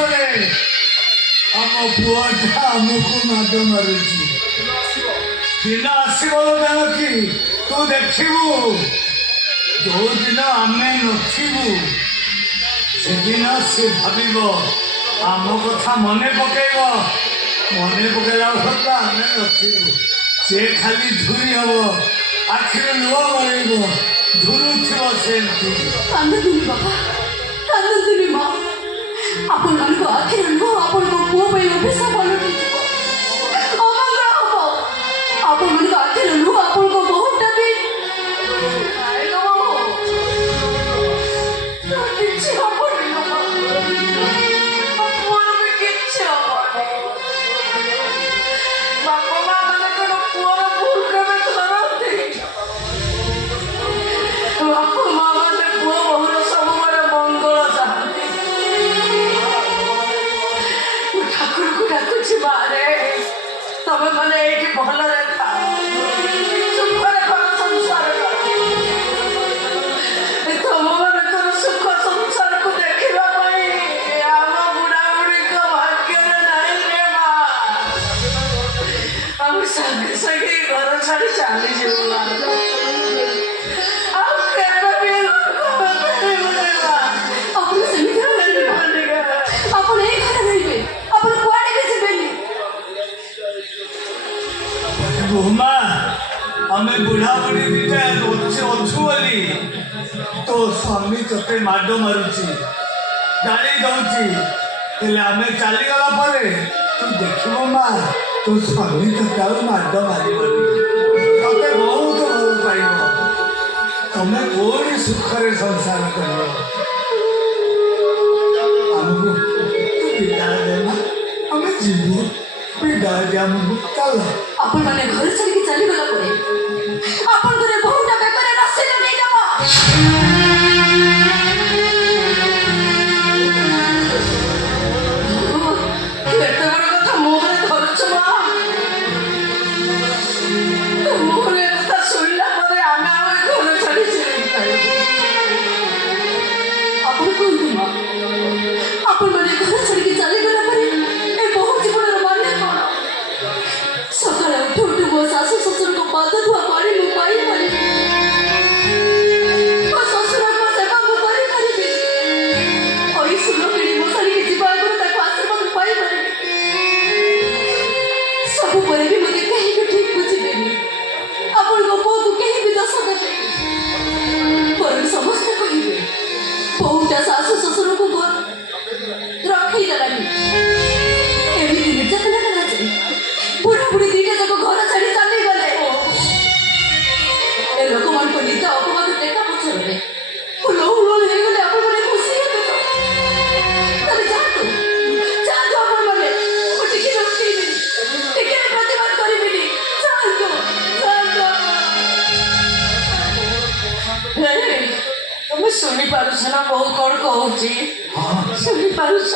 ବୟସରେ ଆମ ପୁଅଟା ଆମକୁ ମାଡ଼ ମାରୁଛି। ଦିନ ଆସିବ ଜାନକୀ, ତୁ ଦେଖିବୁ ଯୋଉଦିନ ଆମେ ନଥିବୁ ସେଦିନ ସେ ଭାବିବ, ଆମ କଥା ମନେ ପକେଇବ। ମନେ ପକେଇଲା ବେଳକୁ ଆମେ ନଥିବୁ। ସେ ଖାଲି ଝୁରି ହବ, ଆଖିରେ ଲୁହ ଗଳେଇବ, ଝୁରୁଥିବ ସେମିତି। କାନ୍ଦନ୍ତୁନି ବାପା, କାନ୍ଦନ୍ତୁନି ମା। ଆପଣମାନଙ୍କ ଆଖିରେ ଲୁହ ଆପଣଙ୍କ ପୁଅ ପାଇଁ ଅଭିଶାପ ଲୁଟିଯିବ, ଅମଙ୍ଗଳ ହବ। ଆପଣମାନଙ୍କ ଆଖିରେ ଲୁହ ଆପଣଙ୍କ ବୋହୁଟା ବି କିଛି ହବନି। ପୁଅର ବି କିଛି ହବନି। ବାପା ମା ମାନେ କଣ ପୁଅର ଭୁଲ କେବେ ଧରନ୍ତି? ବାପା ମା ମାନେ ପୁଅ ବୋହୁର ସବୁବେଳେ ମଙ୍ଗଳ ଚାହାନ୍ତି। ଠାକୁରକୁ ଡାକୁଛି, ମାରେ ତମେ ମାନେ ଏଇଠି ଭଲରେ ଥାଅ, ସୁଖରେ ଘର ସଂସାର କର। ତମ ମାନଙ୍କର ସୁଖ ସଂସାରକୁ ଦେଖିବା ପାଇଁ ଆମ ବୁଢା ବୁଢୀଙ୍କ ଭାଗ୍ୟରେ ନାହିଁ ରେ ମା। ଆମେ ସାଙ୍ଗେ ସାଙ୍ଗେ ଘର ଛାଡି ଚାଲିଯିବୁ ମା। ଆଉ କେବେ ବି ଆପଣ ସେମିତି ରହିବେନି। ଆପଣ ଏଇ ଘରେ ରହିବେ, ଆପଣ କୁଆଡେ ବି ଯିବେନି। ବୋହମା, ଆମେ ବୁଢା ବୁଢୀ ଦିଟା ଅଛୁ ବୋଲି ତୋ ସ୍ୱାମୀ ତତେ ମାଡ଼ ମାରୁଛି, ଗାଳି ଦଉଛି। ହେଲେ ଆମେ ଚାଲିଗଲା ପରେ ତୁ ଦେଖିବୁ ମା, ତୋ ସ୍ୱାମୀ ତତେ ଆଉ ମାଡ଼ ମାରିବନି, ତତେ ବହୁତ ଭଲ ପାଇବ। ତମେ କୋଉଠି ସୁଖରେ ସଂସାର କରିବ। ଆମକୁ ବିଦାୟ ଦେଲା, ଆମେ ଯିବୁ। ବିଦାୟ ଦେ ଆମକୁ, ଚାଲ। ଆପଣମାନେ ଘର ଛାଡ଼ିକି ଚାଲିଗଲା ପରେ ଆପଣଙ୍କର ବୋହୁଟା ବେକରେ ରସି ଲଗେଇଦବ। ଏତେ ବଡ଼ କଥା ମୁହଁରେ ଧରୁଛୁ ମା। ମୁହଁରୁ ଏ କଥା ଶୁଣିଲା ପରେ ଆମେ ଆଉ ଏ ଘର ଛାଡ଼ି ଚାଲିପାରିବୁ। ଆପଣ କୁହନ୍ତୁ ମା, ଆପଣମାନେ ଘର ଛାଡ଼ିକି ଚାଲିଗଲା ପରେ ଏ ବୋହୂ ଜୀବନର ମାନେ କ'ଣ? ସକାଳେ ଉଠୁ ଉଠୁ ମୋ ଶାଶୁ ଶ୍ୱଶୁରଙ୍କ ପାଦ ଧୁଆ ପାଣି ମୁଁ ପାଇପାରିବି, ମୋ ଶ୍ୱଶୁରଙ୍କ ସେବା ମୁଁ କରିପାରିବି, ଅଇ ସୁଲ କିଣି ମୋ ଶାଢ଼ୀକି ଯିବା ଆଗରୁ ତାକୁ ଆଶୀର୍ବାଦ ପାଇପାରିବି। ସବୁ ପରେ ବି ମୋତେ କେହି ବି ଠିକ୍ ବୁଝିବେନି, ଆପଣଙ୍କ ପୁଅକୁ କେହି ବି ଦୋଷ ଦେବେନି। ବରଂ ସମସ୍ତେ କହିବେ ବୋହୁଟା ଶାଶୁ ଶ୍ୱଶୁରଙ୍କୁ ରଖେଇ ଦେଲାନି। ଏମିତି ନିର୍ଯାତନା କରାଯାଏ। ବୁଢା ବୁଢୀ ଦିଟା ଯାକ ଘର ଛାଡି ଚାଲିଗଲେ। ଏ ଲୋକମାନଙ୍କ ନିଦ ଅପବାଦ ଟେକା ପଛରେ ହୁଳହୁଳ ହେଇଗଲେ ଆପଣମାନେ ଖୁସି ହେବେ ତ? ତାହେଲେ ଯାଆନ୍ତୁ, ଯାଆନ୍ତୁ ଆପଣମାନେ। ମୁଁ ଟିକେ ରଖେଇବିନି, ଟିକେ ବି ପ୍ରତିବାଦ କରିବିନି। ଯାଆନ୍ତୁ, ଯାଆନ୍ତୁ। ତମେ ଶୁଣିପାରୁଛ ନା ବୋହୂ କ'ଣ କହୁଛି? ଶୁଣିପାରୁଛ?